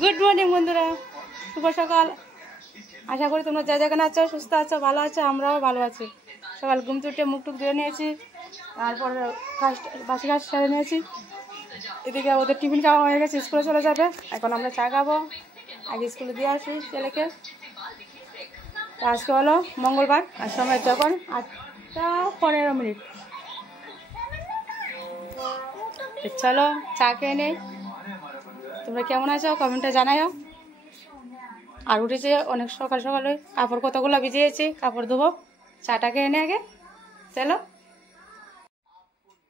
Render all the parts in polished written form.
Good morning বন্ধুরা, শুভ সকাল। আশা করি তোমরা যা যেখানে আছো সুস্থ আছো, ভালো আছো। আমরাও ভালো আছি। সকাল ঘুম থেকে মুখ টুক ধুয়ে নিয়েছি, তারপর বাসি ঘাস সেরে নিয়েছি। এদিকে ওদের টিফিন খাওয়া হয়ে গেছে, স্কুলে চলে যাবে। এখন আমরা চা খাবো, আগে স্কুলে দিয়ে আসি ছেলেকে। আজকে হলো মঙ্গলবার, আর সময় যখন 8:15। চলো চা খেয়ে নেই। তোমরা কেমন আছো কমেন্টে জানাও। আর উঠেছে অনেক সকাল সকালে, কাপড় কতগুলো ভিজিয়েছি, কাপড় ধোবো। চাটা খেয়ে নে আগে, চলো।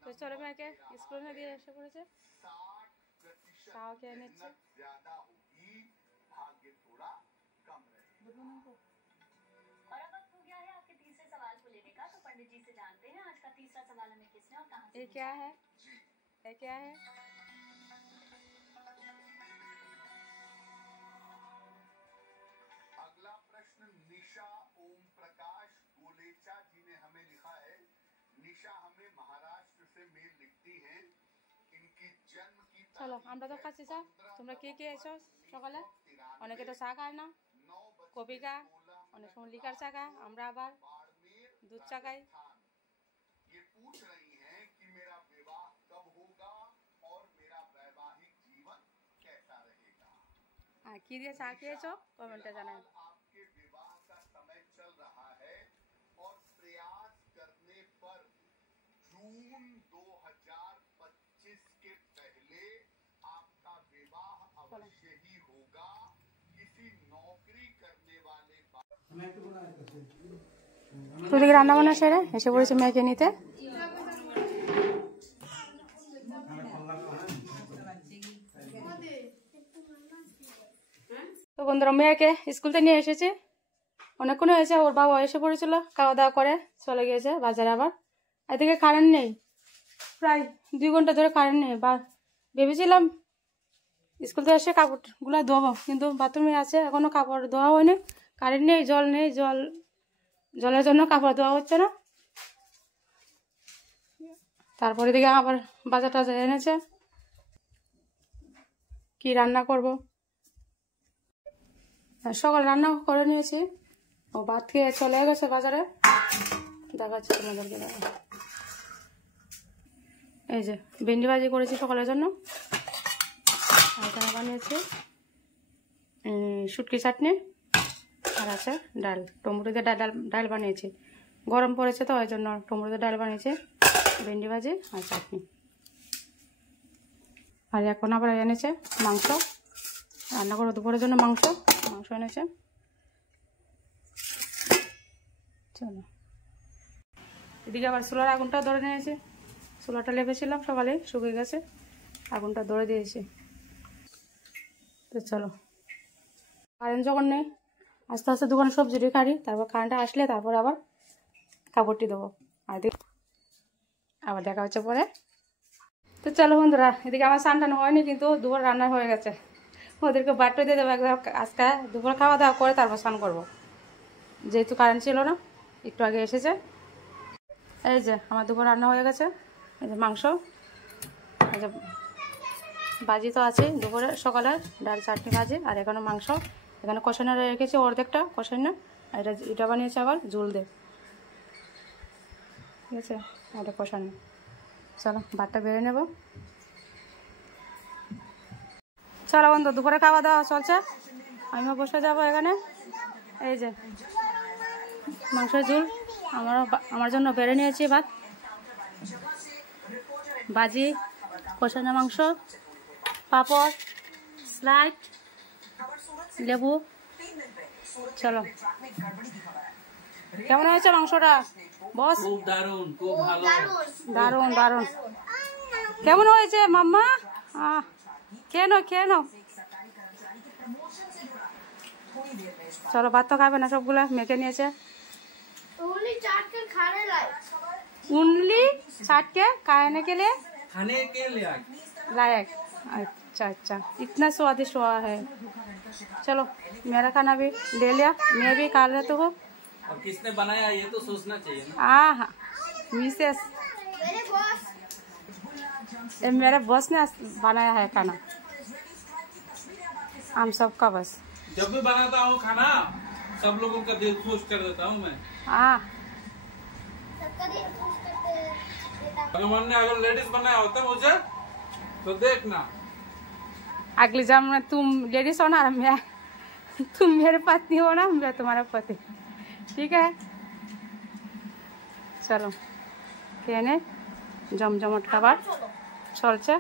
তো চলো মেয়েকে স্কুলে দিয়ে এসে পড়েছে, চাও খেয়ে নিচ্ছে। ये क्या है? ये क्या है? अगला प्रश्न निशा ओम प्रकाश गोलेचा जी ने हमें लिखा है। निशा हमें महाराष्ट्र से मेल लिखती हैं। इनकी जन्म की চলো আমরা তো খাচ্ছি চা। তোমরা কে কে এসো সকালে? অনেকে তো চা খায় না, কফি খায়, অনেক সময় লিকার চা খায়, আমরা আবার দুধ চা খাই। ये पूछ रही हैं कि मेरा विवाह कब होगा और मेरा वैवाहिक जीवन कैसा रहेगा। আর কি দিয়ে চা খেয়েছো কমেন্টে জানাও। आपके विवाह का समय चल रहा है और प्रयास करने पर जून 2025 के पहले आपका विवाह अवश्य ही होगा। किसी नौकरी करने वाले তুই রান্না বান্না সেরে এসে পড়েছে মেয়েকে নিতে। তো বন্ধুরা মেয়েকে স্কুল থেকে নিয়ে এসেছে, অনেকক্ষণ হয়েছে। ওর বাবা এসে পড়েছিল, খাওয়া দাওয়া করে চলে গিয়েছে বাজারে। আবার এদিকে কারেন্ট নেই, প্রায় 2 ঘন্টা ধরে কারেন্ট নেই। বা ভেবেছিলাম স্কুল থেকে এসে কাপড়গুলো ধোবো, কিন্তু বাথরুমে আছে, এখনো কাপড় ধোয়া হয়নি। কারেন্ট নেই, জল নেই, জলের জন্য কাপড় ধোয়া হচ্ছে না। তারপরে দিকে আবার বাজার টাজার এনেছে, কি রান্না করব। সকাল রান্না করে নিয়েছি, ও ভাত খেয়ে চলে গেছে বাজারে। দেখাচ্ছি তোমাদেরকে। এই যে ভেন্ডি ভাজি করেছি সকালের জন্য, এখানে বানিয়েছি শুটকি চাটনি, আর আছে ডাল, টমেটো দিয়ে ডাল বানিয়েছি। গরম পড়েছে তো ওই জন্য টমেটো দিয়ে ডাল বানিয়েছি, ভেন্ডি ভাজি আর চাটনি। আর এখন আবার এনেছে মাংস, রান্না করবো দুপুরের জন্য। মাংস এনেছে। চলো এদিকে আবার চুলার আগুনটা ধরে নিয়েছি। চুলাটা লেপেছিলাম সকালে, শুকিয়ে গেছে, আগুনটা ধরে দিয়েছি। তো চলো, কারেন্ট যখন নেই আস্তে আস্তে দোকানে সবজিটি কাটি, তারপর কারেন্টটা আসলে তারপর আবার কাপড়টি দেবো। আর আবার দেখা হচ্ছে পরে। তো চলো বন্ধুরা, এদিকে আমার স্নান টান হয়নি, কিন্তু দুপুর রান্না হয়ে গেছে। ওদেরকে বাট্টো দিয়ে দেবো একদম। আজকে দুপুর খাওয়া দাওয়া করে তারপর স্নান করবো, যেহেতু কারেন্ট ছিল না, একটু আগে এসেছে। এই যে আমার দুপুর রান্না হয়ে গেছে। এই যে মাংস, এই যে ভাজি তো আছে দুপুরে, সকালে ডাল চাটনি ভাজি, আর এখানে মাংস। এখানে কষানো রেখেছি অর্ধেকটা, কষানো। এটা বানিয়েছে আবার ঝোল দে, ঠিক আছে, এটা কষানো। চলো ভাতটা বেড়ে নেব। চলো বন্ধু, দুপুরে খাওয়া দাওয়া চলছে, আমিও বসে যাবো এখানে। এই যে মাংসের ঝোল আমার জন্য বেড়ে নিয়েছি, ভাত, ভাজি, কষানো মাংস, পাঁপড়, স্লাইড, লেবু। চলো, কেমন হয়েছে মাংসটা বস? দারুন, খুব ভালো, দারুন দারুন। কেমন হয়েছে মাম্মা? কেন? চলো, ভাত তো খাবে না, সবগুলা মেখে নিয়েছে। उंगली चाट के खाने के लिए लायक। अच्छा, इतना स्वादिष्ट हुआ है। चलो मेरा खाना भी ले लिया, मैं भी खा लेती हूँ। अब किसने बनाया ये तो सोचना चाहिए ना। हाँ, मिसेस, मेरे बॉस ने बनाया है खाना। हम सबका बस। जब भी बनाता हूँ खाना सब लोगों का दिल खुश कर देता हूँ मैं। हाँ सबका दिल खुश करते देता हूँ। भगवान ने अगर लेडीज बनाया होता मुझे तो देखना। अगले जन्म में तुम लेडीज हो ना, मैं तुम मेरे पत्नी हो ना, मैं तुम्हारा पति। ठीक है चलो খেয়ে জমজমাট খাবার চলছে।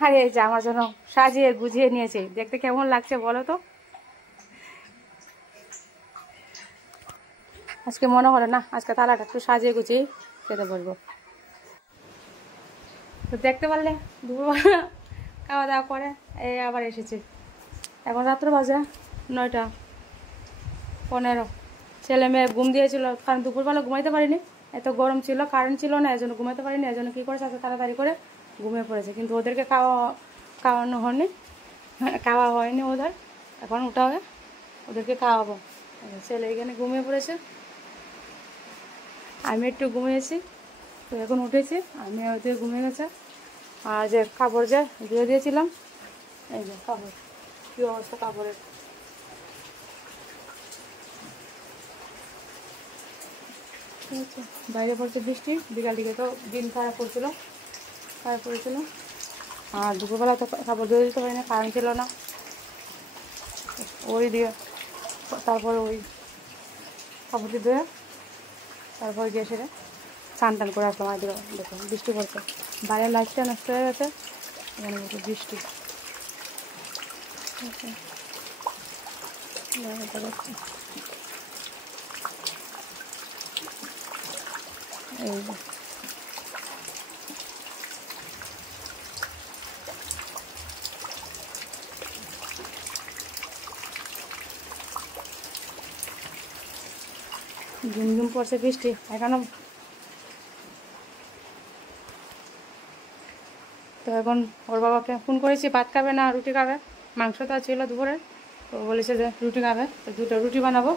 আরে এই যে আমার জন্য সাজিয়ে গুছিয়ে নিয়েছে, দেখতে কেমন লাগছে বলো তো। আজকে মনে হলো না আজকে থালাটা একটু সাজিয়ে গুছিয়ে খেতে বলবো। তো দেখতে পারলে দুপুরবেলা খাওয়া দাওয়া করে এই আবার এসেছি। এখন রাত্র বাজে 9:15। ছেলে মেয়ে ঘুম দিয়েছিল, কারণ দুপুরবেলা ঘুমাইতে পারিনি, এত গরম ছিল, কারেন্ট ছিল না, এই জন্য ঘুমাইতে পারিনি। এই জন্য কী করেছে আজকে তাড়াতাড়ি করে ঘুমিয়ে পড়েছে, কিন্তু ওদেরকে খাওয়ানো হয়নি, খাওয়া হয়নি ওদের। এখন ওটা হবে ওদেরকে খাওয়াবো। ছেলে এখানে ঘুমিয়ে পড়েছে, আমি একটু ঘুমিয়েছি, তো এখন উঠেছি, আমি ওদের ঘুমিয়ে গেছে। আর যে কাপড় যে ধুয়ে দিয়েছিলাম, এই যে কাপড়, কী অবস্থা কাপড়ের। ঠিক আছে, বাইরে পড়ছে বৃষ্টি, বিকাল দিকে তো দিন খারাপ পড়ছিল। আর দুপুরবেলা তো কাপড় ধুয়ে দিতে পারি না, কারেন্ট ছিল না, ওই দিয়ে তারপরে ওই কাপড়টি ধুয়ে তারপর গিয়ে সেরে স্নান টান করে আসলাম। আর দেখো বৃষ্টি পড়ছে, বাইরের লাইটটা নষ্ট হয়ে গেছে, এখানে বলছে বৃষ্টি। এই যে ঝুমঝুম পড়ছে বৃষ্টি এখনো। তো এখন ওর বাবাকে ফোন করেছি, ভাত খাবে না রুটি খাবে, মাংস তো ছিল দুপুরে, তো বলেছে যে রুটি খাবে, তো 2টা রুটি বানাবো।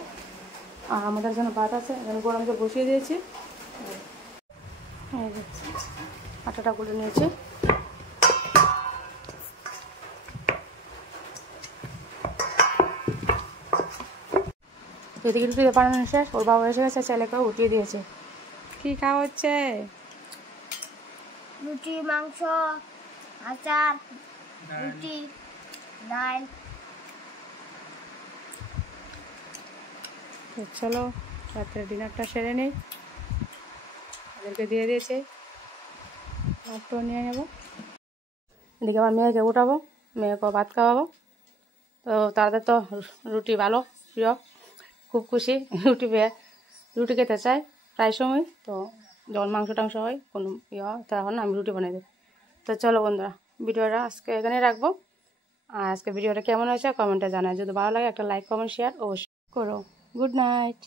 আর আমাদের জন্য ভাত আছে, এখানে গরম জল বসিয়ে দিয়েছি। এই যে আটাটা গুলে নিয়েছি। এদিকে রুটি বানানো শেষ, ওর বাবা এসে গেছে, ছেলেকে উঠিয়ে দিয়েছে। কি খাওয়া হচ্ছে? রুটি, মাংস, আচার, রুটি, ডাল। তো চলো রাত্রে ডিনারটা সেরে নেই, ওদেরকে দিয়ে দিয়েছে, ভাতটাও নিয়ে নেবো। এদিকে আবার মেয়েকে উঠাবো, মেয়েকে ভাত খাওয়াবো। তো তাদের তো রুটি ভালো প্রিয়, খুব খুশি রুটি পেয়ে, রুটি খেতে চায় প্রায় সময়। তো যখন মাংস টাংস হয় কোনো ইয়ে হয় তখন আমি রুটি বানিয়ে দিই। তো চলো বন্ধুরা, ভিডিওটা আজকে এখানে রাখবো। আর আজকে ভিডিওটা কেমন হয়েছে কমেন্টে জানায়, যদি ভালো লাগে একটা লাইক কমেন্ট শেয়ার অবশ্যই করো। Good night.